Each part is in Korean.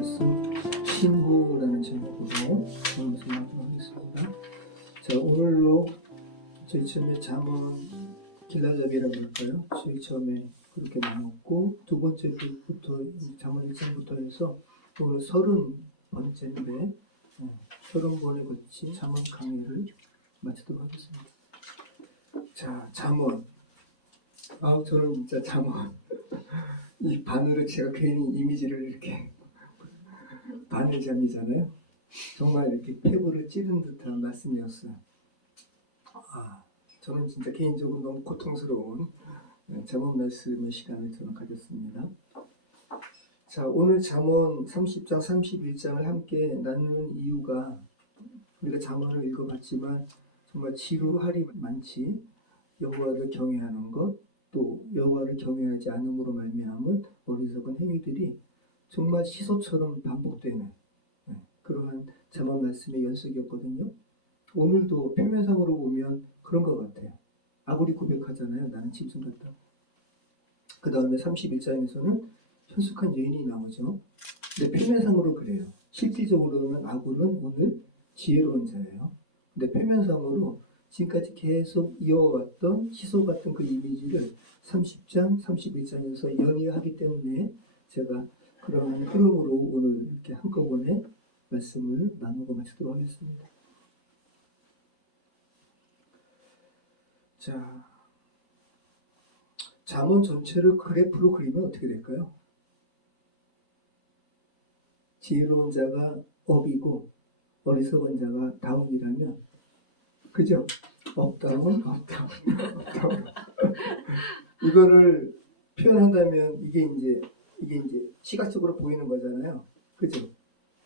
말씀 신부라는 제목으로 오늘 생각하도록 하겠습니다. 자, 오늘로 저희 처음에 잠언 길라잡이라고 할까요? 저희 처음에 그렇게 나눴고 두 번째 부터 잠언 1장부터 해서 오늘 30번째인데 30번에 걸친 잠언 강의를 마치도록 하겠습니다. 자, 잠언. 저는 진짜 잠언 이 바늘을 제가 괜히 이미지를 이렇게 바늘잠이잖아요. 정말 이렇게 폐부를 찌른 듯한 말씀이었어요. 저는 진짜 개인적으로 너무 고통스러운 잠언 말씀의 시간을 저는 가졌습니다. 자, 오늘 잠언 30장, 31장을 함께 나누는 이유가 우리가 잠언을 읽어봤지만 정말 지루할이 많지 여호와를 경외하는 것, 또 여호와를 경외하지 않음으로 말미암은 어리석은 행위들이 정말 시소처럼 반복되는 그러한 잠언 말씀의 연속이었거든요. 오늘도 표면상으로 보면 그런 것 같아요. 아구리 고백하잖아요. 나는 짐승 같다고. 그 다음에 31장에서는 현숙한 여인이 나오죠. 근데 표면상으로 그래요. 실질적으로는 아굴은 오늘 지혜로운 자예요. 근데 표면상으로 지금까지 계속 이어왔던 시소 같은 그 이미지를 30장, 31장에서 연이하기 때문에 제가 그런 흐름으로 오늘 이렇게 한꺼번에 말씀을 나누고 마치도록 하겠습니다. 자, 잠언 전체를 그래프로 그리면 어떻게 될까요? 지혜로운 자가 업이고 어리석은 자가 다운이라면, 그죠? 업다운, 업다운, 업다운. 이거를 표현한다면 이게 이제 시각적으로 보이는 거잖아요. 그죠?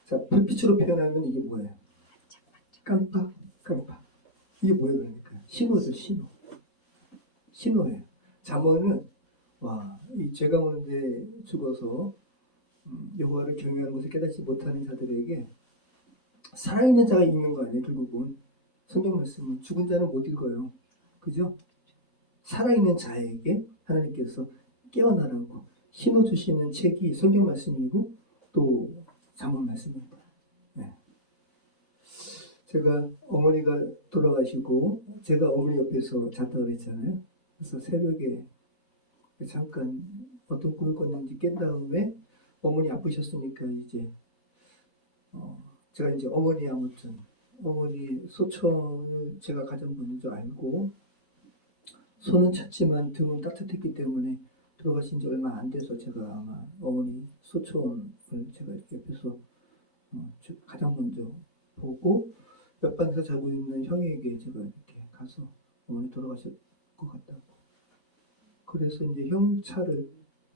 자, 불빛으로 표현하면 이게 뭐예요? 깜빡, 깜빡. 이게 뭐예요, 그러니까? 신호죠, 신호. 신호예요. 잠언은 이 죄가 오는데 죽어서 여호와를 경외하는 것을 깨닫지 못하는 자들에게 살아있는 자가 읽는 거 아니에요, 결국은. 성경 말씀은 죽은 자는 못 읽어요. 그죠? 살아있는 자에게 하나님께서 깨어나라고 신호 주시는 책이 성경 말씀이고 또 잠언 말씀입니다. 제가 어머니가 돌아가시고 제가 어머니 옆에서 잤다고 그랬잖아요. 그래서 새벽에 잠깐 어떤 꿈을 꿨는지 깬 다음에 어머니 아프셨으니까 제가 어머니 아무튼 어머니 소천을 제가 가진 분인 줄 알고 손은 찼지만 등은 따뜻했기 때문에 돌아가신 지 얼마 안 돼서 제가 아마 어머니 소천을 제가 옆에서 가장 먼저 보고 옆방에서 자고 있는 형에게 제가 이렇게 가서 어머니 돌아가실 것 같다고. 그래서 형 차를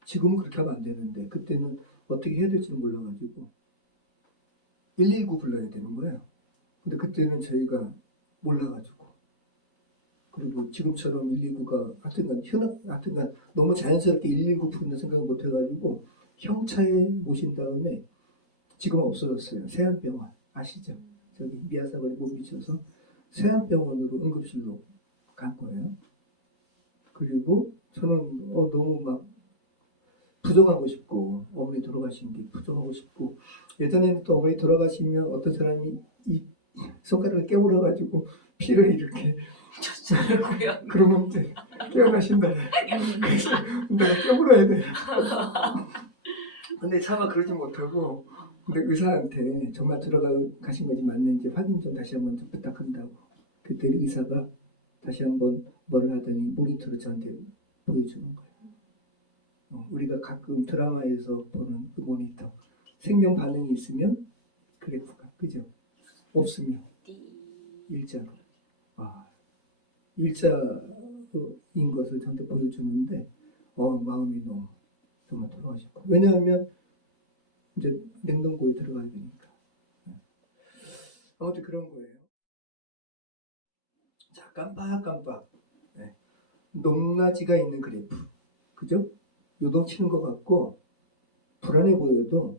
지금은 그렇게 하면 안 되는데 그때는 어떻게 해야 될지 몰라가지고 119 불러야 되는 거예요. 근데 그때는 저희가 몰라가지고 그리고 지금처럼 119가 하여튼간 너무 자연스럽게 119 부른다 생각을 못 해가지고 형 차에 모신 다음에 지금은 없어졌어요. 세안병원 아시죠? 저기 미아사거리 못 미쳐서 세안병원으로 응급실로 간 거예요. 그리고 저는 너무 막 부정하고 싶고 어머니 돌아가신 게 부정하고 싶고 예전에는 또 어머니 돌아가시면 어떤 사람이 이 손가락을 깨물어가지고 피를 이렇게 그러면 이제 깨어나신다. 그래서 내가 깨물어야 돼. 근데 차마 그러지 못하고 근데 의사한테 정말 들어가신 건지 맞는지 확인 좀 다시 한번 좀 부탁한다고. 그때 의사가 다시 한번 뭐를 하더니 모니터를 저한테 보여주는 거예요. 우리가 가끔 드라마에서 보는 그 모니터. 생명 반응이 있으면 그래프가, 그죠? 없으면 일자로. 일자인 것을 저한테 보여주는데 마음이 너무 정말 돌아가셨고. 왜냐하면 이제 냉동고에 들어가야 되니까. 아무튼 그런 거예요. 자, 깜빡깜빡. 높낮이가 있는 그래프. 그죠? 요동치는 것 같고 불안해 보여도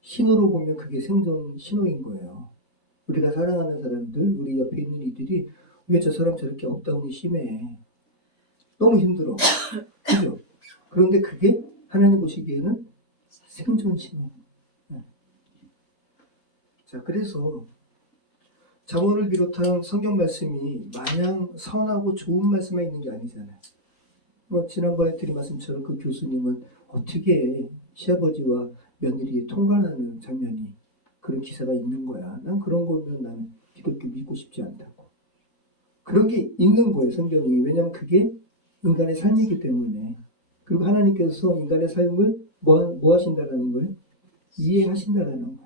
신호로 보면 그게 생존 신호인 거예요. 우리가 사랑하는 사람들, 우리 옆에 있는 이들이 왜 저 사람 저렇게 업다운이 심해? 너무 힘들어. 그죠? 그런데 그게 하나님 보시기에는 생존 신호. 자, 그래서 잠언을 비롯한 성경 말씀이 마냥 선하고 좋은 말씀만 있는 게 아니잖아요. 지난번에 드린 말씀처럼 그 교수님은 어떻게 시아버지와 며느리의 통관하는 장면이 그런 기사가 있는 거야. 난 그런 거면 나는 기독교 믿고 싶지 않다고. 그런 게 있는 거예요, 성경이. 왜냐하면 그게 인간의 삶이기 때문에. 그리고 하나님께서 인간의 삶을 뭐 하신다라는 거예요? 이해하신다라는 거예요.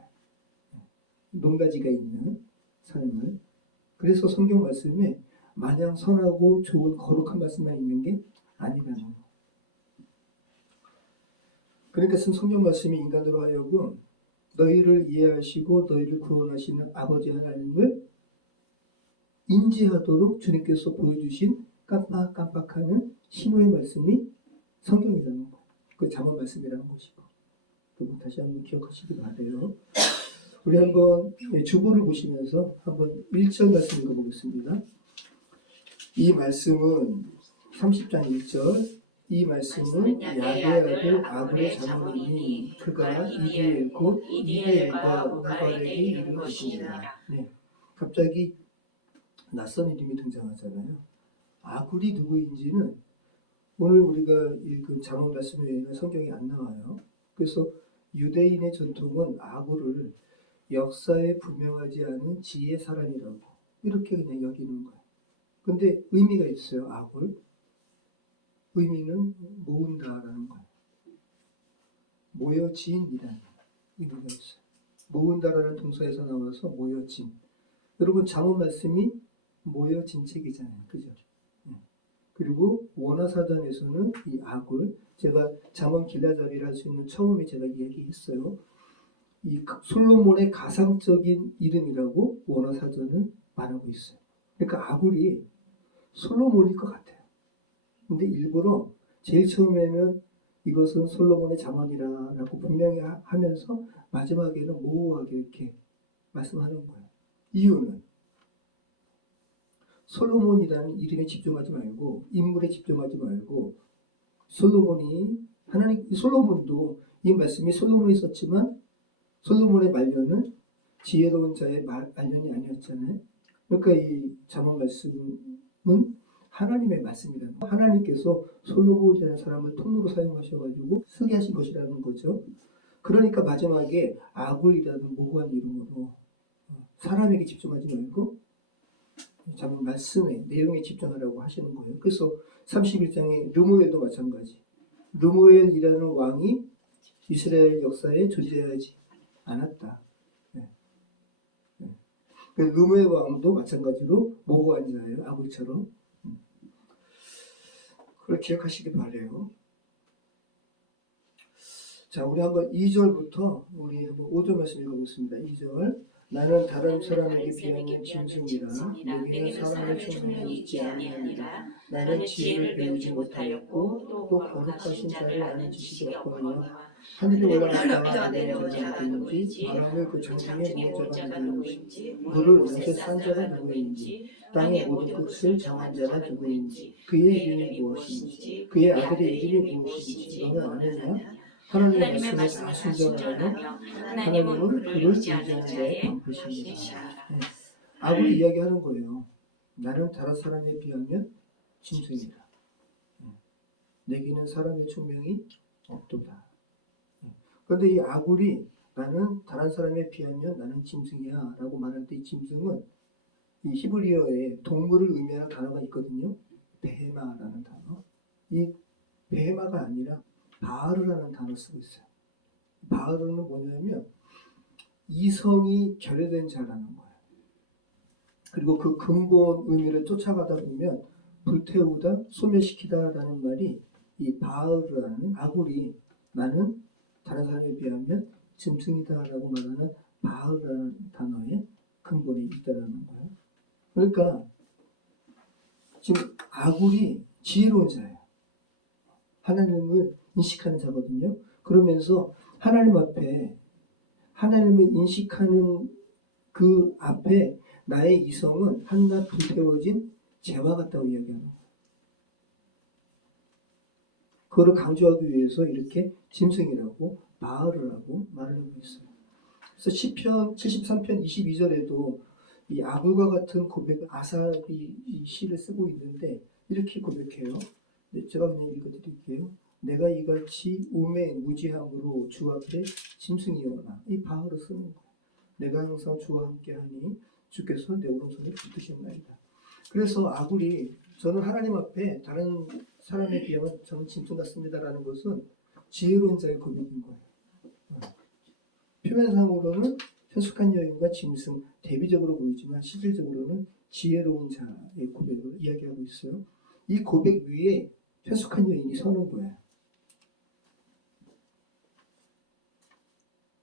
농가지가 있는 삶을. 그래서 성경 말씀에 마냥 선하고 좋은 거룩한 말씀만 있는 게 아니라는 거예요. 그러니까 성경 말씀이 인간으로 하여금 너희를 이해하시고 너희를 구원하시는 아버지 하나님을 인지하도록 주님께서 보여주신 깜빡깜빡하는 신호의 말씀이 성경이라는 거예요. 그 잠언 말씀이라는 것이고. 여러분 다시 한번 기억하시기 바라요. 우리 한번 주보를 보시면서 한번 1절 말씀 읽어보겠습니다. 이 말씀은 30장 1절 이 말씀은 야베의 아들 아굴의 자문이니 그가 이디엘 곧 이디엘과 우발에게 이른 것이니라. 네, 갑자기 낯선 이름이 등장하잖아요. 아굴이 누구인지는 오늘 우리가 읽은 잠언 말씀 외에는 성경에 안 나와요. 그래서 유대인의 전통은 아굴을 역사에 분명하지 않은 지혜 사람이라고 이렇게 그냥 여기는 거예요. 근데 의미가 있어요. 아굴. 의미는 모은다라는 거예요. 모여진이라는 의미가 있어요. 모은다라는 동사에서 나와서 모여진. 여러분 잠언 말씀이 모여진 책이잖아요. 그죠? 그리고 원어사전에서는 이 아굴, 제가 잠언 길라잡이를 할 수 있는 처음에 제가 이야기했어요. 이 솔로몬의 가상적인 이름이라고 원어사전은 말하고 있어요. 그러니까 아굴이 솔로몬일 것 같아요. 근데 일부러 제일 처음에는 이것은 솔로몬의 잠언이라고 분명히 하면서 마지막에는 모호하게 이렇게 말씀하는 거예요. 이유는 솔로몬이라는 이름에 집중하지 말고 인물에 집중하지 말고 솔로몬도 이 말씀이 솔로몬이 썼지만 솔로몬의 말년은 지혜로운 자의 말년이 아니었잖아요. 그러니까 이 잠언 말씀은 하나님의 말씀이라는 거예요. 하나님께서 솔로몬이라는 사람을 통로로 사용하셔가지고 쓰게 하신 것이라는 거죠. 그러니까 마지막에 아굴이라는 모호한 이름으로 사람에게 집중하지 말고 잠언 말씀의 내용에 집중하라고 하시는 거예요. 그래서 31장의 르무엘도 마찬가지. 르무엘이라는 왕이 이스라엘 역사에 존재하지 않았다. 르무엘 왕도 마찬가지로 모호한 자예요. 아굴처럼. 그걸 기억하시기 바래요. 자, 우리 한번 2절부터 우리 한번 5절 말씀 읽어보겠습니다. 2절. 나는 다른 사람에게 비하면 짐승이라 내게는 사람의 총명이 있지 아니하니라. 나는 지혜를 배우지 못하였고 또 거룩하신 자를 아는 지식이 없거니와 하늘에 올라갔다가 내려온 자가 누구인지 바람을 그 장중에 모은 자가 누구인지 물을 옷에 싼 자가 누구인지 땅의 모든 끝을 정한 자가 누구인지 그의 이름이 무엇인지 그의 아들의 이름이 무엇인지 너는 아느냐? 하나님의 말씀에 다 순종하며 하나님은 그를 의지하는 자의 방패시니라. 아굴이 이야기하는 거예요. 나는 다른 사람에 비하면 짐승이라. 내게는 사람의 총명이 없도다. 그런데 이 아굴이 나는 다른 사람에 비하면 나는 짐승이야 라고 말할 때 이 짐승은 이 히브리어에 동물을 의미하는 단어가 있거든요. 베헤마라는 단어. 이 베헤마가 아니라 바하르라는 단어 쓰고 있어요. 바하르는 뭐냐면 이성이 결여된 자라는 거예요. 그리고 그 근본 의미를 쫓아가다 보면 불태우다, 소멸시키다라는 말이 이 바하르라는 아굴이 나는 다른 사람에 비하면 짐승이다라고 말하는 바하르라는 단어의 근본이 있다라는 거예요. 그러니까 지금 아굴이 지혜로운 자예요. 하나님을 인식하는 자거든요. 그러면서 하나님 앞에 하나님을 인식하는 그 앞에 나의 이성은 한낱 불태워진 재와 같다고 이야기하는 거예요. 그거를 강조하기 위해서 이렇게 짐승이라고 바하르라고 말을 하고 있어요. 그래서 시편 73편 22절에도 이 아굴과 같은 고백을 아삽이 이 시를 쓰고 있는데 이렇게 고백해요. 네, 제가 그냥 읽어드릴게요. 내가 이같이 우매 무지함으로 주 앞에 짐승이오나. 이 바울을 쓰는 거예요. 내가 항상 주와 함께하니 주께서 내 오른손을 붙드셨나이다. 그래서 아굴이 저는 하나님 앞에 다른 사람에 비하면 저는 짐승 같습니다라는 것은 지혜로운 자의 고백인 거예요. 표면상으로는 현숙한 여인과 짐승 대비적으로 보이지만 실질적으로는 지혜로운 자의 고백을 이야기하고 있어요. 이 고백 위에 현숙한 여인이 서는 거예요.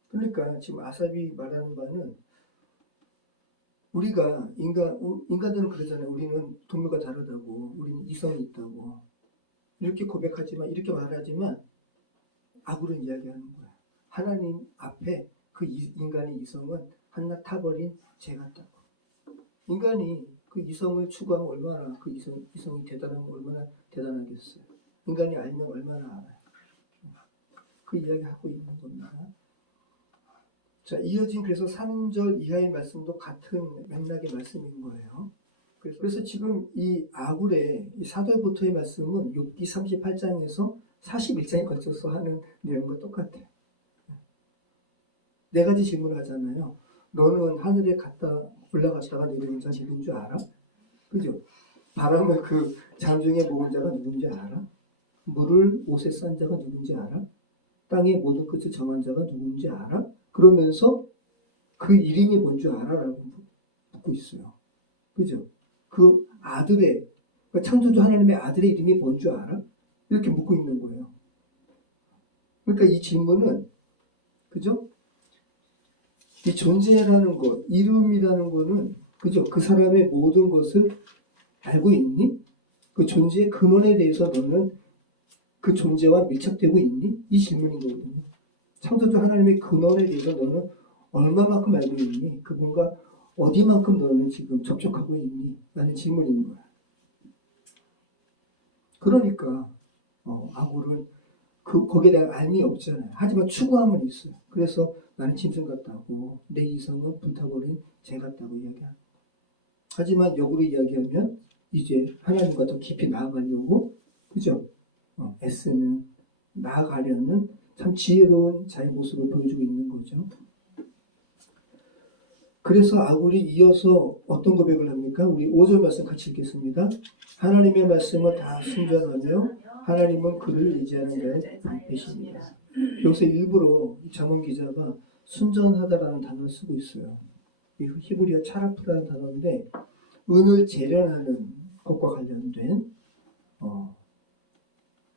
그러니까 지금 아삽이 말하는 바는 우리가 인간들은 그러잖아요. 우리는 동물과 다르다고, 우리는 이성이 있다고 이렇게 고백하지만 이렇게 말하지만 아굴은 이야기하는 거야. 하나님 앞에 그 인간의 이성은 한낱 타버린 재 같다고. 인간이 그 이성을 추구하면 얼마나 그 이성이 대단하면 얼마나 대단하겠어요. 인간이 알면 얼마나 알아요. 그 이야기하고 있는 겁니다. 자, 이어진 그래서 3절 이하의 말씀도 같은 맥락의 말씀인 거예요. 그래서 지금 이 아굴의 이 사도부터의 말씀은 욥기 38장에서 41장에 걸쳐서 하는 내용과 똑같아요. 네 가지 질문을 하잖아요. 너는 하늘에 올라갔다가 내려온 자 누군 줄 알아? 그죠? 바람을 그 잠중에 모은 자가 누군지 알아? 물을 옷에 싼 자가 누군지 알아? 땅의 모든 끝을 정한 자가 누군지 알아? 그러면서 그 이름이 뭔 줄 알아? 라고 묻고 있어요. 그죠? 그 아들의, 그러니까 창조주 하나님의 아들의 이름이 뭔 줄 알아? 이렇게 묻고 있는 거예요. 그러니까 이 질문은, 그죠? 이 존재라는 것, 이름이라는 거는, 그죠? 그 사람의 모든 것을 알고 있니? 그 존재의 근원에 대해서 너는 그 존재와 밀착되고 있니? 이 질문인 거거든요. 창조주 하나님의 근원에 대해서 너는 얼마만큼 알고 있니? 그분과 어디만큼 너는 지금 접촉하고 있니? 라는 질문인 거야. 그러니까 아굴은 거기에 대한 알미 없잖아요. 하지만 추구함은 있어요. 그래서 나는 짐승 같다고, 내 이성은 불타버린 재 같다고 이야기합니다. 하지만 역으로 이야기하면 이제 하나님과 더 깊이 나아가려고, 그죠? 애쓰는, 나아가려는 참 지혜로운 자의 모습을 보여주고 있는 거죠. 그래서 아굴이 이어서 어떤 고백을 합니까? 우리 5절 말씀 같이 읽겠습니다. 하나님의 말씀을 다 순전하며 하나님은 그를 의지하는 자의 방패십니다. 여기서 일부러 잠언 기자가 순전하다라는 단어를 쓰고 있어요. 이 히브리어 차라프라는 단어인데 은을 재련하는 것과 관련된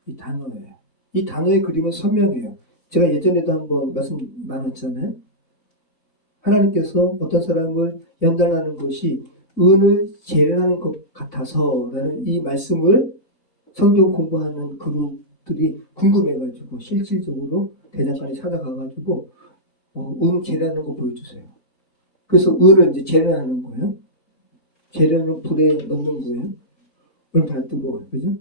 이 단어예요. 이 단어의 그림은 선명해요. 제가 예전에도 한번 말씀 나눴잖아요. 하나님께서 어떤 사람을 연단하는 것이 은을 재련하는 것 같아서라는 이 말씀을 성경 공부하는 그룹들이 궁금해가지고 실질적으로 대장간에 찾아가가지고 은 재련하는 거 보여주세요. 그래서 은을 이제 재련하는 거예요. 재련은 불에 넣는 거예요. 얼마나 뜨거워요, 그죠?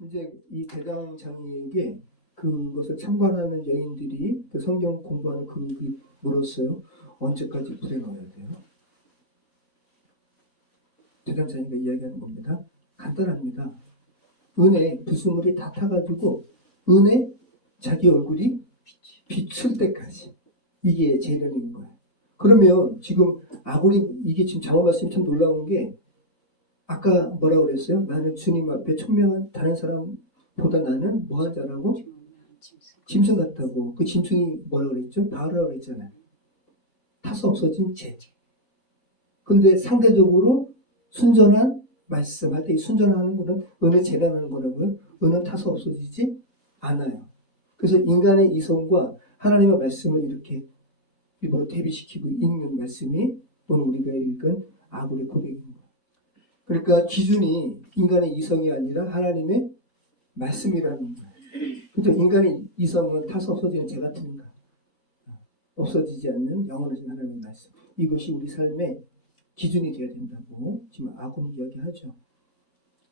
이제 이 대장장이에게 그것을 참관하는 여인들이 그 성경 공부하는 그룹이 물었어요. 언제까지 불에 넣어야 돼요? 대장장이가 이야기하는 겁니다. 간단합니다. 은에 불순물이 다 타가지고 은에 자기 얼굴이 비출 때까지 이게 재련인 거예요. 그러면 지금 아굴이 이게 지금 장어 말씀이 참 놀라운 게 아까 뭐라고 그랬어요? 나는 주님 앞에 총명한 다른 사람보다 나는 뭐한 자라고? 짐승 같다고. 그 짐승이 뭐라고 그랬죠? 바울이라고 그랬잖아요. 타서 없어진 재. 근데 상대적으로 순전한 말씀할 때 이 순전하는 거는 은을 재련하는 거라고요. 은은 타서 없어지지 않아요. 그래서 인간의 이성과 하나님의 말씀을 이렇게 일부러 대비시키고 있는 말씀이 오늘 우리가 읽은 아굴의 고백입니다. 그러니까 기준이 인간의 이성이 아니라 하나님의 말씀이라는 거예요. 그죠? 인간의 이성은 타서 없어지는 재 같은가? 없어지지 않는 영원하신 하나님의 말씀. 이것이 우리 삶의 기준이 되어야 된다고 지금 아굴은 이야기하죠.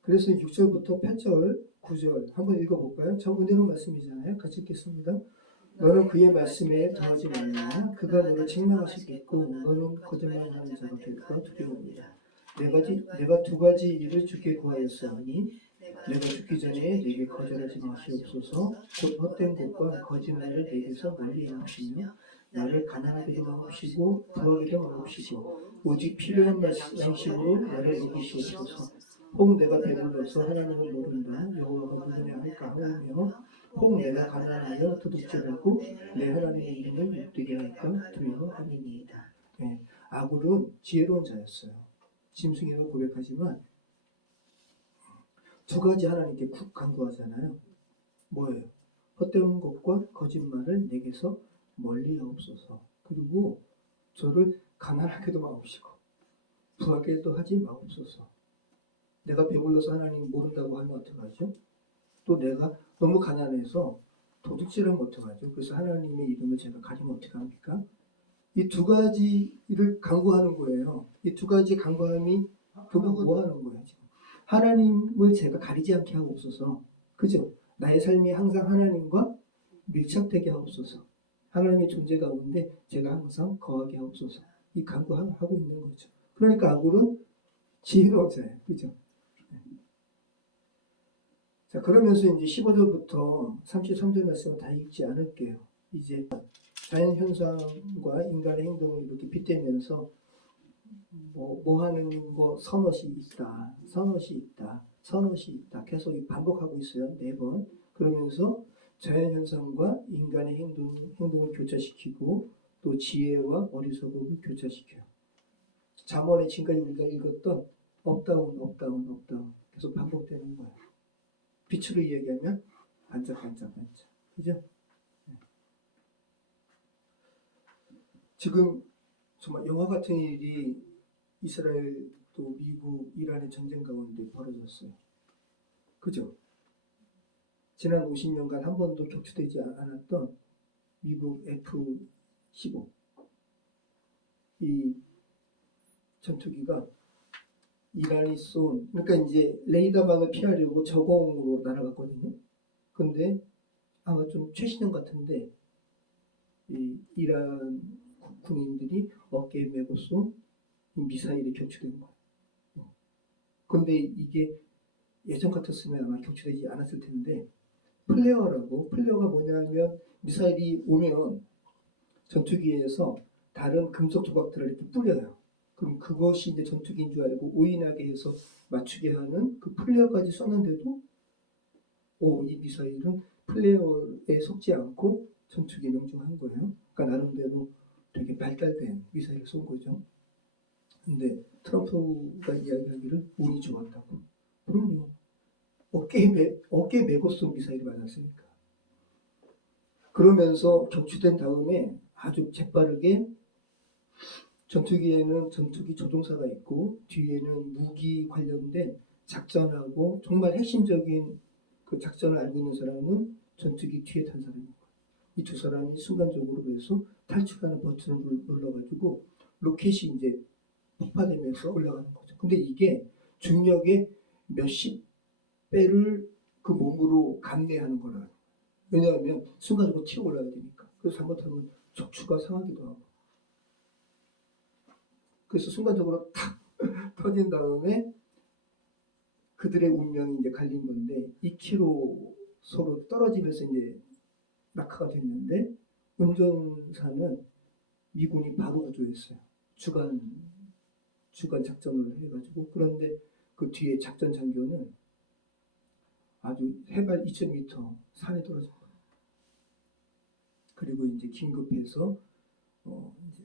그래서 6절부터 8절, 9절 한번 읽어볼까요? 저 은혜로운 말씀이잖아요. 같이 읽겠습니다. 너는 그의 말씀에 더하지 말라. 그가 너를 책망하시겠고 너는 거짓말하는 자가 될까 두려움이라. 내가 두 가지 일을 주께 구하였사오니 내가 죽기 전에 내게 거절하지 마시옵소서. 곧 헛된 것과 거짓말을 내게서 멀리 하옵시며 나를 가난하게도 마옵시고 부하게도 마옵시고 오직 필요한 양식으로 나를 먹이시옵소서. 혹 내가 배불러서 하나님을 모른다 여호와가 누구냐 할까 하오며 혹 내가 가난하여 도둑질하고 내 하나님의 이름을 욕되게 할까 두려워함이니이다. 네, 아굴은 지혜로운 자였어요. 짐승이라고 고백하지만 두 가지 하나님께 쿡 간구하잖아요. 뭐예요? 헛된 것과 거짓말을 내게서 멀리 하옵소서. 그리고 저를 가난하게도 마옵시고 부하게도 하지 마옵소서. 내가 배불러서 하나님 모른다고 하면 어떡하죠? 또 내가 너무 가난해서 도둑질하면 어떡하죠? 그래서 하나님의 이름을 제가 가리면 어떡합니까? 이 두 가지를 간구하는 거예요. 이 두 가지 간구함이 결국 뭐 하는 거예요? 지금? 하나님을 제가 가리지 않게 하옵소서. 그죠? 나의 삶이 항상 하나님과 밀착되게 하옵소서. 하나님의 존재 가운데 제가 항상 거하게 하옵소서. 이 간구하고 있는 거죠. 그러니까 아굴은 지혜로운 자예요. 그죠? 자, 그러면서 이제 15절부터 33절 말씀을 다 읽지 않을게요. 이제 자연 현상과 인간의 행동을 이렇게 빗대면서 뭐 하는 거 선엇이 있다, 선엇이 있다, 선엇이 있다 계속 반복하고 있어요. 4번. 그러면서 자연 현상과 인간의 행동을 교차시키고 또 지혜와 어리석음을 교차시켜요. 잠언의 지금까지 우리가 읽었던 업다운, 업다운, 업다운 계속 반복되는 거예요. 빛으로 이야기하면 반짝반짝 반짝. 그죠? 지금 정말 영화 같은 일이 이스라엘 또 미국, 이란의 전쟁 가운데 벌어졌어요. 그죠? 지난 50년간 한 번도 격추되지 않았던 미국 F-15 이 전투기가 이란이 쏜, 그러니까 이제 레이더망을 피하려고 저공으로 날아갔거든요. 근데 아마 좀 최신형 같은데 이 이란 군인들이 어깨에 메고 쏜 미사일이 격추된 거예요. 근데 이게 예전 같았으면 아마 격추되지 않았을 텐데 플레어가 뭐냐면 미사일이 오면 전투기에서 다른 금속 조각들을 이렇게 뿌려요. 그럼 그것이 이제 전투기인 줄 알고 오인하게 해서 맞추게 하는 그 플레어까지 썼는데도 이 미사일은 플레어에 속지 않고 전투기에 명중한 거예요. 그러니까 나름대로 되게 발달된 미사일을 쏜 거죠. 근데 트럼프가 이야기하기를 운이 좋았다고. 그럼요. 어깨에 메고 쏜 미사일이 맞았으니까. 그러면서 격추된 다음에 아주 재빠르게 전투기에는 전투기 조종사가 있고 뒤에는 무기 관련된 작전하고 정말 핵심적인 그 작전을 알고 있는 사람은 전투기 뒤에 탄 사람입니다. 이 두 사람이 순간적으로 그래서 탈출하는 버튼을 눌러가지고 로켓이 이제 폭파되면서 올라가는 거죠. 근데 이게 중력의 몇십 배를 그 몸으로 감내하는 거라. 왜냐하면 순간적으로 튀어 올라야 되니까. 그래서 잘못하면 척추가 상하기도 하고. 그래서 순간적으로 탁 터진 다음에 그들의 운명이 이제 갈린 건데 2km 서로 떨어지면서 이제 낙하가 됐는데 운전사는 미군이 바로 구조했어요. 주간 작전을 해가지고. 그런데 그 뒤에 작전 장교는 아주 해발 2,000m 산에 떨어진 거예요. 그리고 이제 긴급해서 이제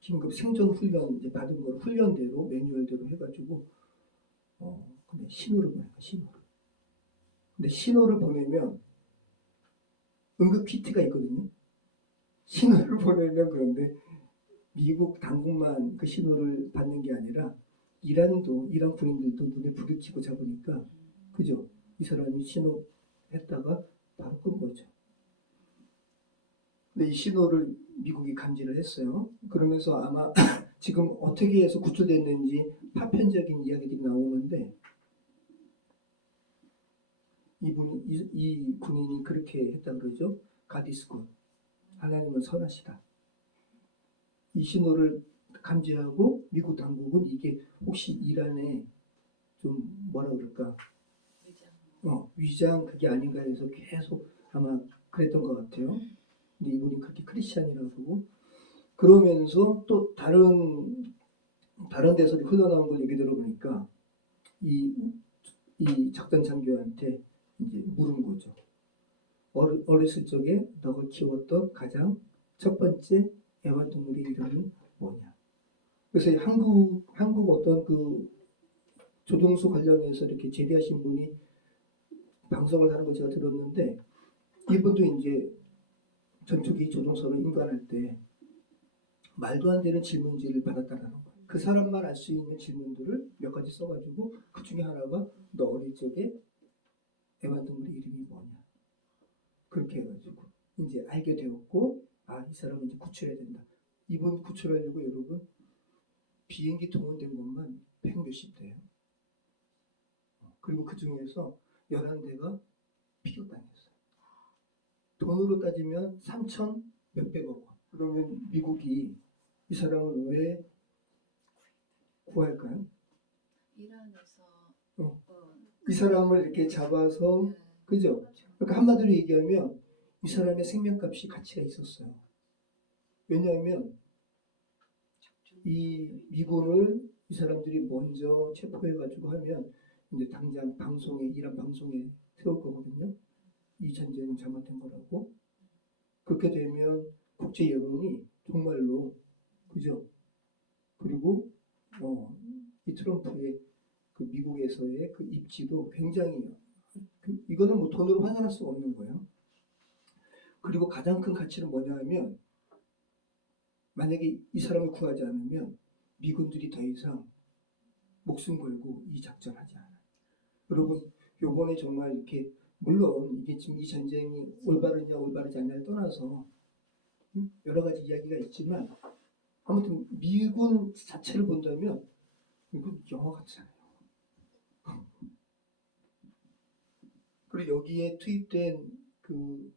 긴급 생존 훈련 이제 받은 걸 훈련대로 매뉴얼대로 해가지고 근데 신호를 보내요. 근데 신호를 보내면 응급 키트가 있거든요. 신호를 보내면 그런데 미국 당국만 그 신호를 받는 게 아니라 이란 군인들도 눈에 불을 켜고 잡으니까 그죠? 이 사람이 신호했다가 바로 끈 거죠. 근데 이 신호를 미국이 감지를 했어요. 그러면서 아마 지금 어떻게 해서 구출됐는지 파편적인 이야기들이 나오는데 이 군인이 그렇게 했다 그러죠. God is good. 하나님은 선하시다. 이 신호를 감지하고 미국 당국은 이게 혹시 이란에 좀 뭐라 그럴까 위장 그게 아닌가 해서 계속 아마 그랬던 것 같아요. 근데 이분이 그렇게 크리스찬이라고 그러고 그러면서 또 다른 데서 흘러나온 걸 얘기 들어보니까 이 작전 장교한테 이제 물은 거죠. 어렸을 적에 너가 키웠던 가장 첫 번째 애완동물의 이름이 뭐냐. 그래서 한국 어떤 그 조종수 관련해서 이렇게 제대하신 분이 방송을 하는 걸 제가 들었는데 이분도 이제 전투기 조종사로 임관할 때 말도 안 되는 질문지를 받았다라는 거예요. 그 사람만 알 수 있는 질문들을 몇 가지 써가지고 그 중에 하나가 너 어릴 적에 애완동물의 이름이 뭐냐. 그렇게 해가지고 이제 알게 되었고 이 사람은 이제 구출해야 된다. 이분 구출하려고 여러분 비행기 동원된 것만 100몇십 대예요. 그리고 그 중에서 11대가 피격당했어요. 돈으로 따지면 3천 몇백억 원. 그러면 미국이 이 사람을 왜 구할까요? 이란에서 이 사람을 이렇게 잡아서 그죠? 그렇죠. 그러니까 한마디로 얘기하면 이 사람의 생명값이 가치가 있었어요. 왜냐하면 이 미군을 이 사람들이 먼저 체포해가지고 하면 이제 당장 이란 방송에 세울 거거든요. 이 전쟁은 잘못된 거라고. 그렇게 되면 국제 여론이 정말로 그죠? 그리고 이 트럼프의 그 미국에서의 그 입지도 굉장히 이거는 뭐 돈으로 환산할 수가 없는 거예요. 그리고 가장 큰 가치는 뭐냐 하면 만약에 이 사람을 구하지 않으면 미군들이 더 이상 목숨 걸고 이 작전을 하지 않아요. 여러분 요번에 정말 이렇게 물론 이게 지금 이 전쟁이 올바르냐 올바르지 않냐를 떠나서 여러 가지 이야기가 있지만 아무튼 미군 자체를 본다면 이건 영화 같잖아요. 그리고 여기에 투입된 그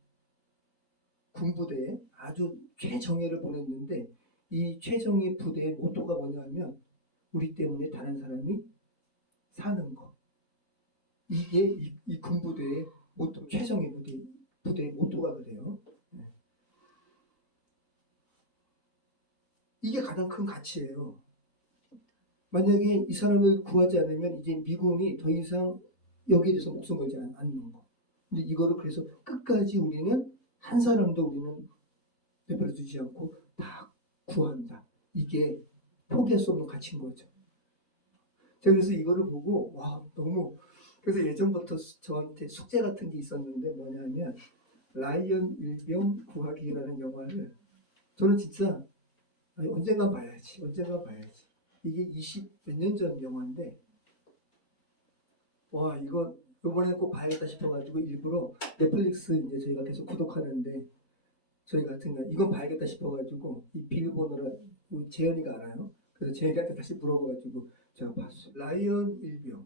군부대에 아주 최정예를 보냈는데 이 최정예 부대의 모토가 뭐냐면 우리 때문에 다른 사람이 사는 거. 이게 이 군부대의 모토, 최정예 부대의 모토가 그래요. 이게 가장 큰 가치예요. 만약에 이 사람을 구하지 않으면 이제 미군이 더 이상 여기에 대해서 목숨 걸지 않는 거. 근데 이거를 그래서 끝까지 우리는 한 사람도 우리는 내버려 두지 않고 다 구한다. 이게 포기할 수 없는 가치인 거죠. 제가 그래서 이거를 보고 너무 그래서 예전부터 저한테 숙제 같은 게 있었는데 뭐냐면 라이언 일병 구하기라는 영화를 저는 진짜 언젠가 봐야지. 이게 20 몇 년 전 영화인데 이거 이번에 꼭 봐야겠다 싶어가지고 일부러 넷플릭스 이제 저희가 계속 구독하는데 저희 같은 거 이건 봐야겠다 싶어가지고 이 비밀번호를 재현이가 알아요. 그래서 재현이한테 다시 물어봐가지고 제가 봤어요. 라이언 일병.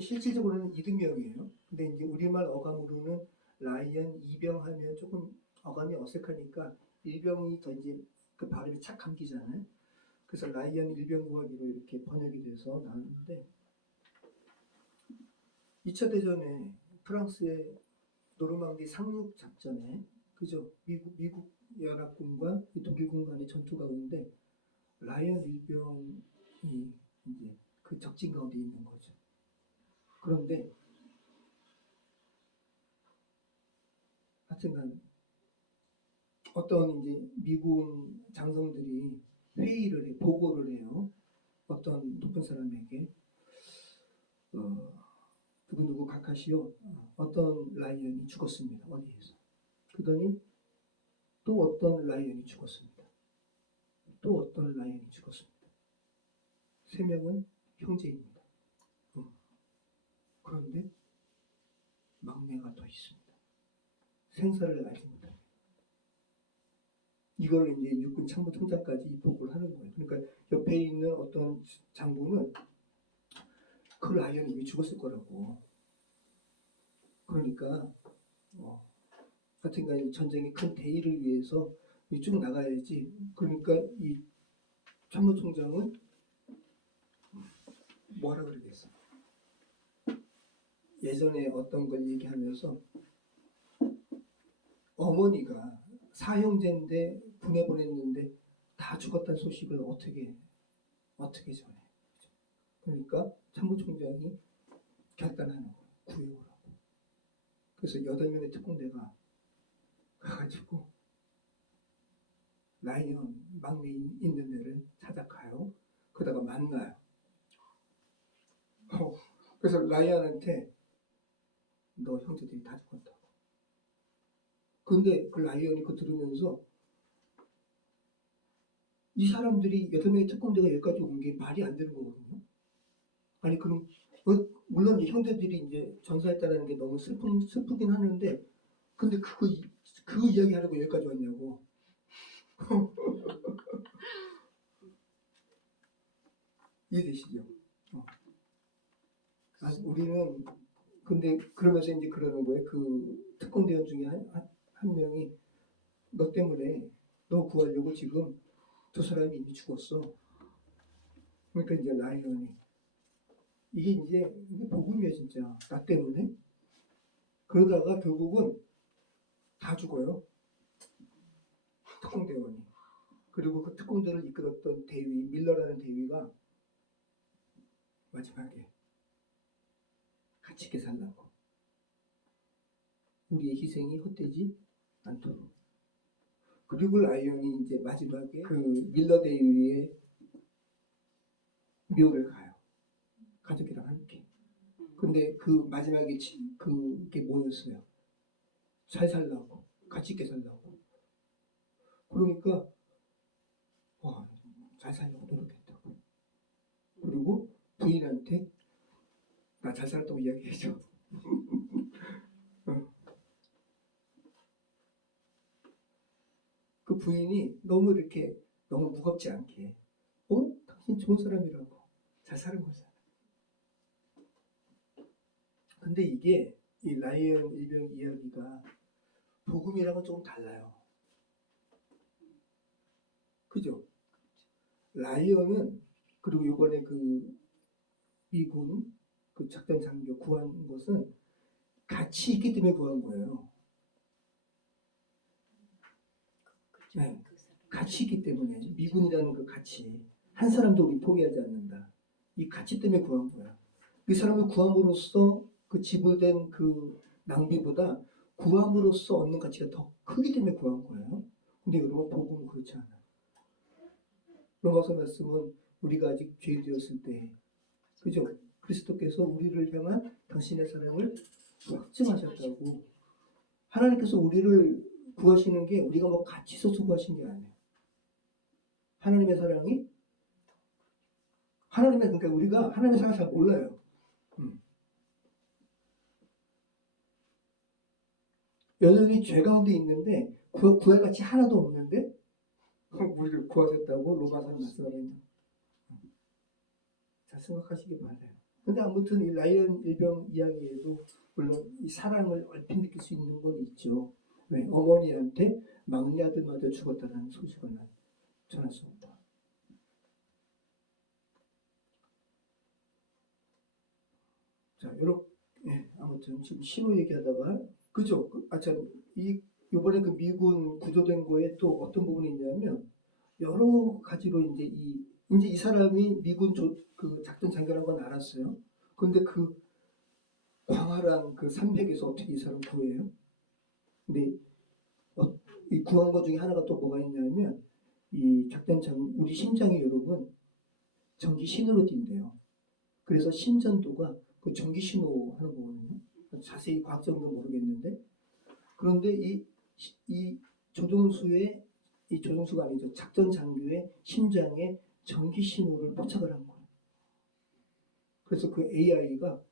실질적으로는 이등병이에요. 근데 이제 우리말 어감으로는 라이언 이병 하면 조금 어감이 어색하니까 일병이 더 이제 그 발음이 착 감기잖아요. 그래서 라이언 일병 구하기로 이렇게 번역이 돼서 나왔는데 2차 대전에 프랑스의 노르망디 상륙 작전에 그죠? 미국 연합군과 독일군 간의 전투 가운데 라이언 일병이 이제 그 적진 가운데 있는 거죠. 그런데 하여튼간 어떤 이제 미군 장성들이 보고를 해요. 어떤 높은 사람에게 누구 각하시오 어떤 라이언이 죽었습니다. 어디에서? 그러더니 또 어떤 라이언이 죽었습니다. 또 어떤 라이언이 죽었습니다. 3명은 형제입니다. 그런데 막내가 더 있습니다. 생사를 알지 못합니다. 이걸 이제 육군 참모총장까지 입복을 하는 거예요. 그러니까 옆에 있는 어떤 장군은 그 라이언이 왜 죽었을 거라고. 그러니까 하여튼간 전쟁의 큰 대의를 위해서 쭉 나가야지. 그러니까 이 참모총장은 뭐라 그러겠어. 예전에 어떤 걸 얘기하면서 어머니가 사형제인데 군에 보냈는데 다 죽었다는 소식을 어떻게 전해. 그러니까 참모총장이 결단하는 거예요. 구역을 하고. 그래서 8명의 특공대가 가가지고 라이언 막내 있는 데를 찾아가요. 그러다가 만나요. 그래서 라이언한테 너 형제들이 다 죽었다고. 근데 그 라이언이 그거 들으면서 이 사람들이 8명의 특공대가 여기까지 온 게 말이 안 되는 거거든요. 아니 그럼 물론 이제 형제들이 이제 전사했다는 게 너무 슬프긴 하는데 근데 그 이야기 하려고 여기까지 왔냐고. 이해되시죠? 우리는 근데 그러면서 이제 그러는 거예요. 그 특공대원 중에 한 명이 너 때문에 너 구하려고 지금 2사람이 이미 죽었어. 그러니까 이제 라이언이 이게 복음이야 진짜. 나 때문에. 그러다가 결국은 다 죽어요. 특공대원이. 그리고 그 특공대를 이끌었던 대위 밀러라는 대위가 마지막에 같이 있게 살라고. 우리의 희생이 헛되지 않도록. 그리고 라이언이 이제 마지막에 그 밀러 대위의 묘를 가요. 가족이랑 함께. 근데 그 마지막에 그게 뭐였어요? 잘 살라고. 같이 있게 살라고. 그러니까 잘 살려고 노력했다고. 그리고 부인한테 나 잘 살았다고 이야기해줘. 그 부인이 너무 무겁지 않게 당신 좋은 사람이라고 잘 사는 거잖아. 근데 이게 이 라이언 일병 이야기가 복음이랑은 조금 달라요. 그죠? 라이언은 그리고 이번에 그 미군 그 작전 장교 구한 것은 같이 있기 때문에 구한 거예요. 네. 같이 있기 때문에 미군이라는 그 가치 한 사람도 우리 포기하지 않는다. 이 가치 때문에 구한 거야. 이 사람을 구함으로써 그 지불된 그 낭비보다 구함으로써 얻는 가치가 더 크기 때문에 구한 거예요. 근데 여러분 복음은 그렇지 않아요. 로마서 말씀은 우리가 아직 죄되었을 때 그죠? 그리스도께서 우리를 향한 당신의 사랑을 확증하셨다고. 하나님께서 우리를 구하시는 게 우리가 뭐 같이 있어서 구하신 게 아니에요. 하나님의 사랑이 그러니까 우리가 하나님의 사랑을 잘 몰라요. 여전히 죄 가운데 있는데 구할 가치 하나도 없는데 우리를 구하셨다고 로마서 말씀하고 있는. 잘 생각하시기 바라요. 근데 아무튼 이 라이언 일병 이야기에도 물론 이 사랑을 얼핏 느낄 수 있는 건 있죠. 왜? 어머니한테 막내 아들마저 죽었다는 소식을 전했습니다. 자, 아무튼 지금 신호 얘기하다가 그죠? 이번에 그 미군 구조된 거에 또 어떤 부분이 있냐면 여러 가지로 이제 이 사람이 미군 그 작전 장교라는 건 알았어요. 근데 그 광활한 그 산맥에서 어떻게 이 사람 구해요? 근데 이 구한 것 중에 하나가 또 뭐가 있냐면 이 우리 심장이 여러분 전기 신호로 뛴대요. 그래서 심전도가 그 전기 신호 하는 거거든요. 자세히 과학적인 건 모르겠는데 그런데 이 조종수가 아니죠. 작전 장교의 심장에 전기 신호를 포착을 한 거예요. 그래서 그 AI가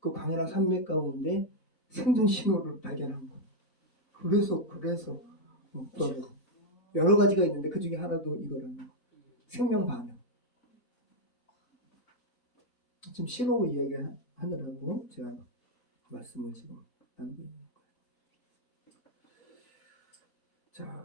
그 광활한 산맥 가운데 생존 신호를 발견한 거예요. 그래서 여러 가지가 있는데 그 중에 하나도 이거라는 거. 생명 반응. 지금 신호 이야기하느라고 제가 말씀을 지금 나누고 있는 거예요. 자,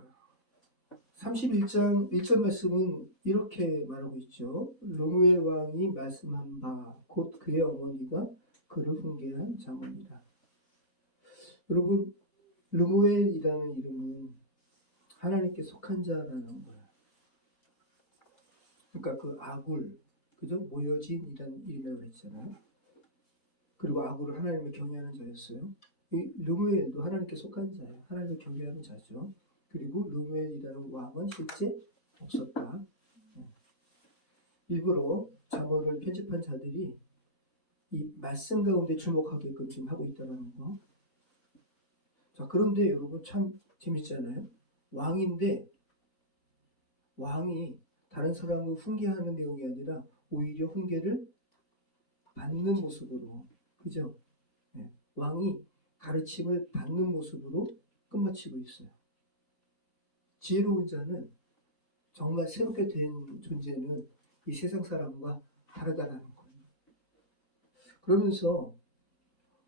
31장 1절 말씀은 이렇게 말하고 있죠. 르무엘 왕이 말씀한 바 곧 그의 어머니가 그를 훈계한 자문이라. 여러분, 르무엘이라는 이름은 하나님께 속한 자라는 거예요. 그러니까 그 아굴, 그죠? 모여진이라는 이름이라고 했잖아요. 그리고 아굴을 하나님을 경외하는 자였어요. 이 르무엘도 하나님께 속한 자예요. 하나님을 경외하는 자죠. 그리고 르무엘이라는 왕은 실제 없었다. 일부러 잠언을 편집한 자들이 이 말씀 가운데 주목하게끔 지금 하고 있다는 거. 자, 그런데 여러분 참 재밌잖아요. 왕인데 왕이 다른 사람을 훈계하는 내용이 아니라 오히려 훈계를 받는 모습으로, 그죠? 네. 왕이 가르침을 받는 모습으로 끝마치고 있어요. 지혜로운 자는 정말 새롭게 된 존재는 이 세상 사람과 다르다라는 거예요. 그러면서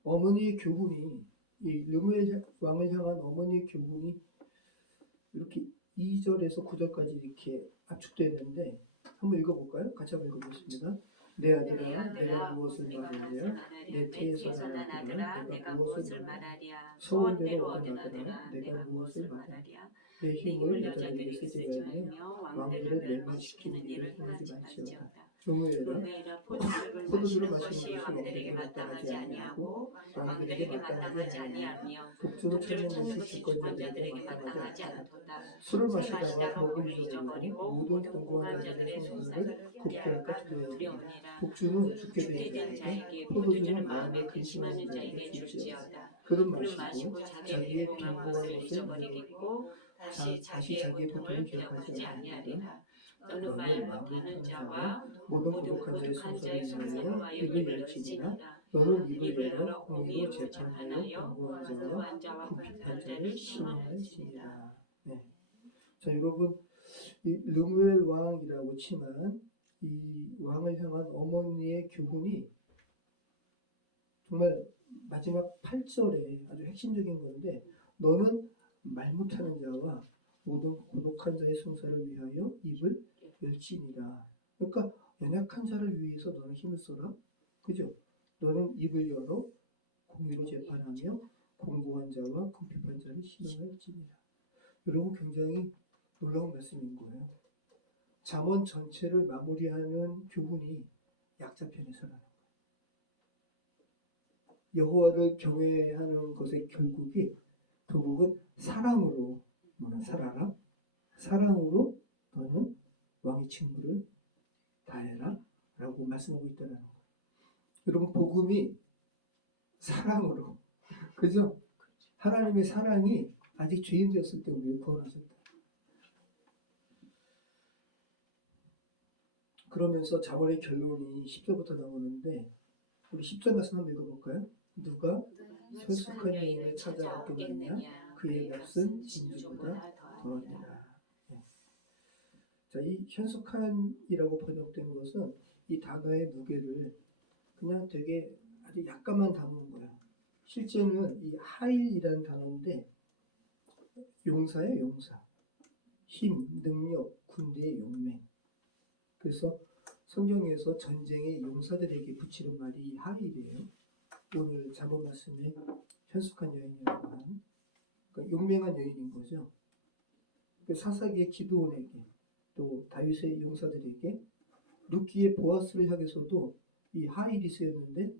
어머니의 교훈이, 이 르무엘 왕을 향한 어머니의 교훈이 이렇게 2절에서 9절까지 이렇게 압축되는데 한번 읽어볼까요? 같이 한번 읽어보겠습니다. 내 아들아, 내가 무엇을 말하랴? 내 태에서 난 아들아, 내가 무엇을 말하랴? 소원대로 얻은 아들아, 내가 무엇을 말하랴? 내 힘을 여자들에게 쓰지 말며 왕들을 멸망시키는 일을 행하지 말지어다. 르무엘아, 포도주를 마시는 것이 왕들에게 마땅하지 아니하고 왕들에게 마땅하지 아니하며 복주를 찾는 것이 주권자들에게 마땅하지 않도다. 술을 마시다가 법을 잊어버리고 모든 공고한 자들의 성사를 굽게 할까 두려우니라. 복주는 죽게 된 자에게 포도주는 마음에 근심하는 자에게 줄지어다. 그는 마시고 자기의 빈곤한 것을 잊어버리겠고 다시 자기의 고통을 기억하지 아니하리라. 너는 말 못하는 자와 모든 고독한 자의 성소를 위하여 입을 열지니라. 너는 입을 열어 공의로 재판하여 공고한 자와 궁핍한 자를 신뢰할지니라. 네. 자, 여러분, 이 르무엘 왕이라고 치면 이 왕을 향한 어머니의 교훈이 정말 마지막 8절에 아주 핵심적인 건데, 너는 말 못하는 자와 모든 고독한 자의 성사를 위하여 입을 열지니라. 그러니까 연약한 자를 위해서 너는 힘을 써라. 그죠? 너는 입을 열어 공의로 재판하며 공고한 자와 궁핍한 자를 신뢰할지니라. 여러분, 굉장히 놀라운 말씀인 거예요. 잠언 전체를 마무리하는 교훈이 약자편에서라는 거예요. 여호와를 경외하는 것의 결국은 사랑으로 너는 살아라. 사랑으로 너는 왕의 직무를 다해라 라고 말씀하고 있다는 거예요. 여러분, 복음이 사랑으로, 그죠? 하나님의 사랑이 아직 죄인 되었을 때 우리를 구원하셨다. 그러면서 잠언의 결론이 10절부터 나오는데 우리 10절 말씀 한번 읽어볼까요? 누가 솔직한 여인을 찾아왔겠느냐? 그의 값은 진주보다 더하니라. 네. 자, 이 현숙한이라고 번역된 것은 이 단어의 무게를 그냥 되게 아주 약간만 담은 거예요. 실제는 이 하일이라는 단어인데 용사예요, 용사. 힘, 능력, 군대의 용맹. 그래서 성경에서 전쟁의 용사들에게 붙이는 말이 이 하일이에요. 오늘 잠언 말씀에 현숙한 여인이라고 하는, 그러니까 용맹한 여인인 거죠. 사사기의 기드온에게 또 다윗의 용사들에게 룻기의 보아스를 향해서도 이 하일이 쓰였는데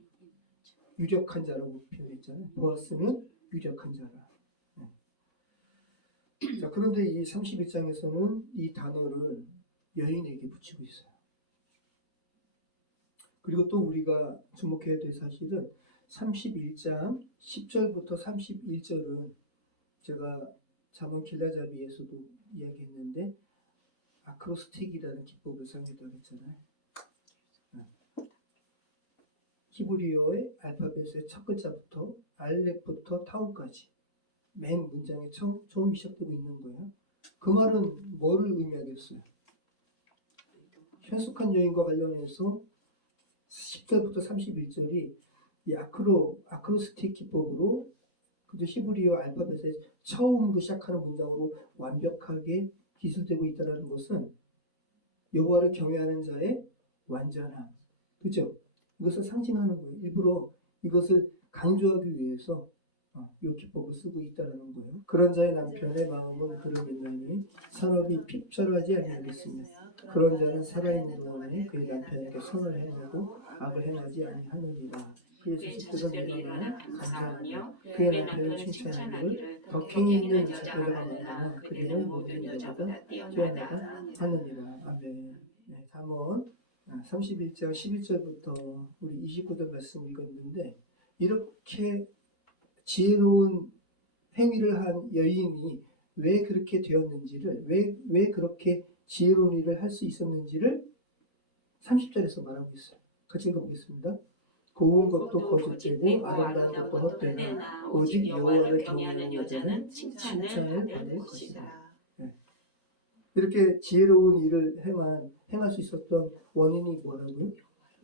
유력한 자라고 표현했잖아요. 보아스는 유력한 자라. 네. 자, 그런데 이 31장에서는 이 단어를 여인에게 붙이고 있어요. 그리고 또 우리가 주목해야 될 사실은 31장 10절부터 31절은 제가 잠언 길라잡이에서도 이야기했는데 아크로스틱이라는 기법을 사용했다고 했잖아요. 히브리어의 알파벳의 첫 글자부터 알렙부터 타우까지 맨 문장에 처음 시작되고 있는 거예요. 그 말은 뭐를 의미하겠어요? 현숙한 여인과 관련해서 10절부터 31절이 이 아크로스틱 기법으로 그죠? 히브리어 알파벳의 처음으로 시작하는 문장으로 완벽하게 기술되고 있다는 것은 여호와를 경외하는 자의 완전함. 그죠? 이것을 상징하는 거예요. 일부러 이것을 강조하기 위해서 이 기법을 쓰고 있다는 거예요. 그런 자의 남편의 마음은 그를 인하니 산업이 핍절하지 아니하겠으며 그런 자는 살아있는 동안에 그의 남편에게 선을 행하고 악을 행하지 아니하느니라. 그의 자식들은 일어나 감사하며 그의 남편을 칭찬하기를 덕행이 있는 여자가 많으나 그리는 모든 여자보다 뛰어나다 하느니라. 아멘. 네, 잠언 31장 11절부터 우리 29절 말씀 읽었는데 이렇게 지혜로운 행위를 한 여인이 왜 그렇게 되었는지를 왜 그렇게 지혜로운 일을 할 수 있었는지를 30절에서 말하고 있어요. 같이 읽어보겠습니다. 고운 것도 거짓되고 아름다운 것도 헛되나 오직 여호와를 경외하는 여자는 칭찬을 받을 것이다. 네. 이렇게 지혜로운 일을 행할 수 있었던 원인이 뭐라고요?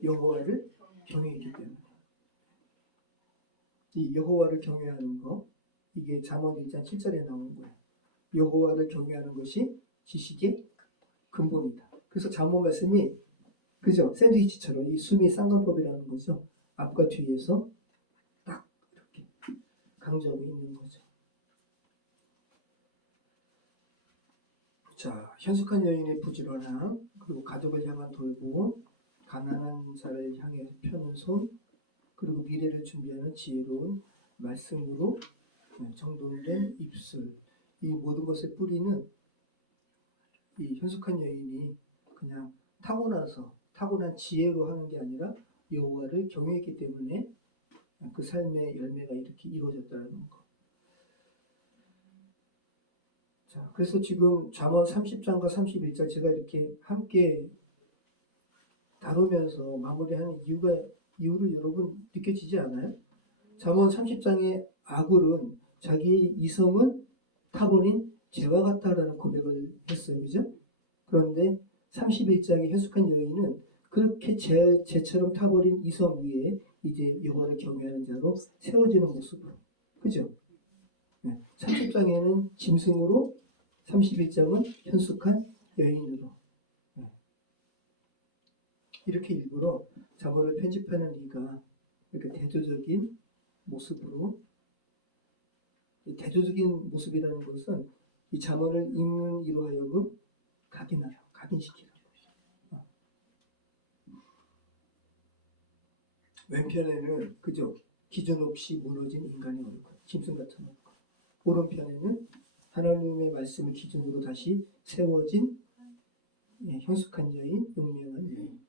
여호와를 경외했기 때문에. 이 여호와를 경외하는 거, 이게 잠언 1장 7절에 나오는 거예요. 여호와를 경외하는 것이 지식의 근본이다. 그래서 잠언 말씀이 그죠? 샌드위치처럼 이 수미 쌍꺼법이라는 거죠. 앞과 뒤에서 딱 이렇게 강조하고 있는 거죠. 자, 현숙한 여인의 부지런함, 그리고 가족을 향한 돌봄, 가난한 자를 향해 펴는 손, 그리고 미래를 준비하는 지혜로운 말씀으로 정돈된 입술. 이 모든 것의 뿌리는 이 현숙한 여인이 그냥 타고난 지혜로 하는 게 아니라 여호와를 경외했기 때문에 그 삶의 열매가 이렇게 이루어졌다는 거. 자, 그래서 지금 잠언 30장과 31장 제가 이렇게 함께 다루면서 마무리하는 이유를 여러분 느껴지지 않아요? 잠언 30장의 아굴은 자기의 이성은 타버린 재와 같다라는 고백을 했어요. 그죠? 그런데 31장의 현숙한 여인은 그렇게 재처럼 타버린 이성 위에 이제 여호와를 경외하는 자로 세워지는 모습으로. 그죠? 네. 30장에는 짐승으로, 31장은 현숙한 여인으로. 네. 이렇게 일부러 잠언을 편집하는 이가 이렇게 대조적인 모습으로, 대조적인 모습이라는 것은 이 잠언을 읽는 이로 하여금 각인시키는 거죠. 왼편에는 그저 기준 없이 무너진 인간의 얼굴, 짐승 같은 얼굴. 오른편에는 하나님의 말씀을 기준으로 다시 세워진 현숙한 여인, 용맹한 여인.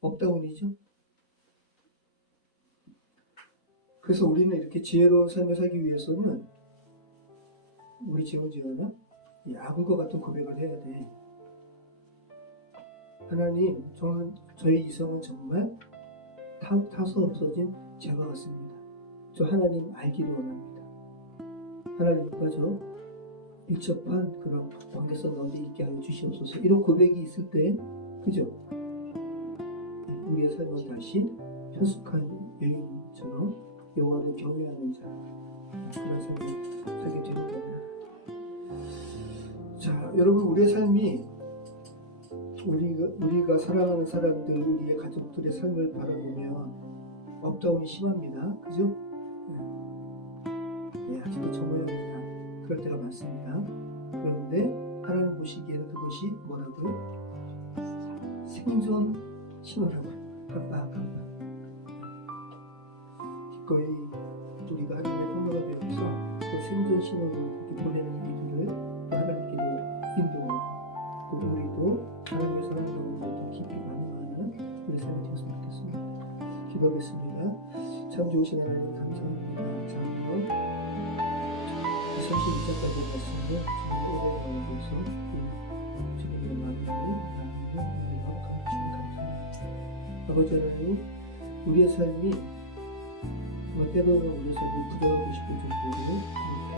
업다운이죠. 그래서 우리는 이렇게 지혜로운 삶을 살기 위해서는 우리 지원지어나 이 아굴과 같은 고백을 해야 돼. 하나님, 저희 이성은 정말 타서 없어진 재와 같습니다. 저 하나님 알기를 원합니다. 하나님과 저 밀접한 그런 관계성 가운데 있게 하여 주시옵소서. 이런 고백이 있을 때, 그죠? 우리의 삶은 다시 현숙한 여인처럼 여호와를 경외하는 자, 그런 삶을 살게 되는 겁니다. 자, 여러분, 우리의 삶이 우리가 사랑하는 사람들, 우리의 가족들의 삶을 바라보면 업다운이 심합니다. 그죠? 네, 아직도 저 모양이구나. 그럴 때가 많습니다. 그런데 하나님 보시기에는 그것이 뭐라고요? 생존 신호라고요. 깜빡깜빡. 기꺼이 우리가 하나님의 통로가 되어서 그 생존 신호를 보내는 일들을 하나님께 인도하고 또 우리도 하나님의 사랑 가운데 더 깊이 반응하는 우리 삶이 되었으면 좋겠습니다. 기도하겠습니다. 참 좋으신 하나님 감사합니다. 잠깐 32장까지 말씀을 주님의 은혜 가운데서 주님의 마음을 나누는 은혜가 감사합니다. 아버지 하나님, 우리의 삶이 때로는 우리의 삶을 부정하고 싶을 정도로 이렇게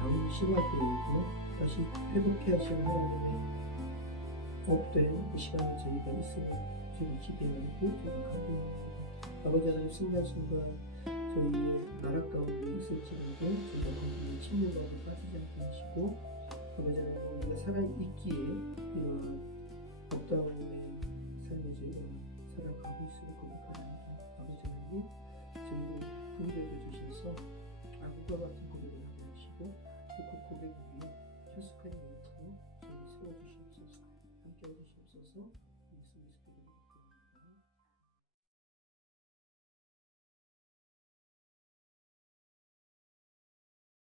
다운이 심할 때에도 다시 회복해 하시는 하나님의 업된 그 시간을 저희가 있으면 저희가 기대하고 저희가 하고 아버지 하나님 순간순간 저희의 나라 가운데 있을지라도 저희가 거기에 침묵하고 빠지지 않게 하시고 아버지 하나님 우리가 살아있기에 이러한 업다운의 삶의 즐거움 살아가고 있음을 고백합니다. 아버지 하나님 저희를 긍휼히 여겨주셔서 악과 같은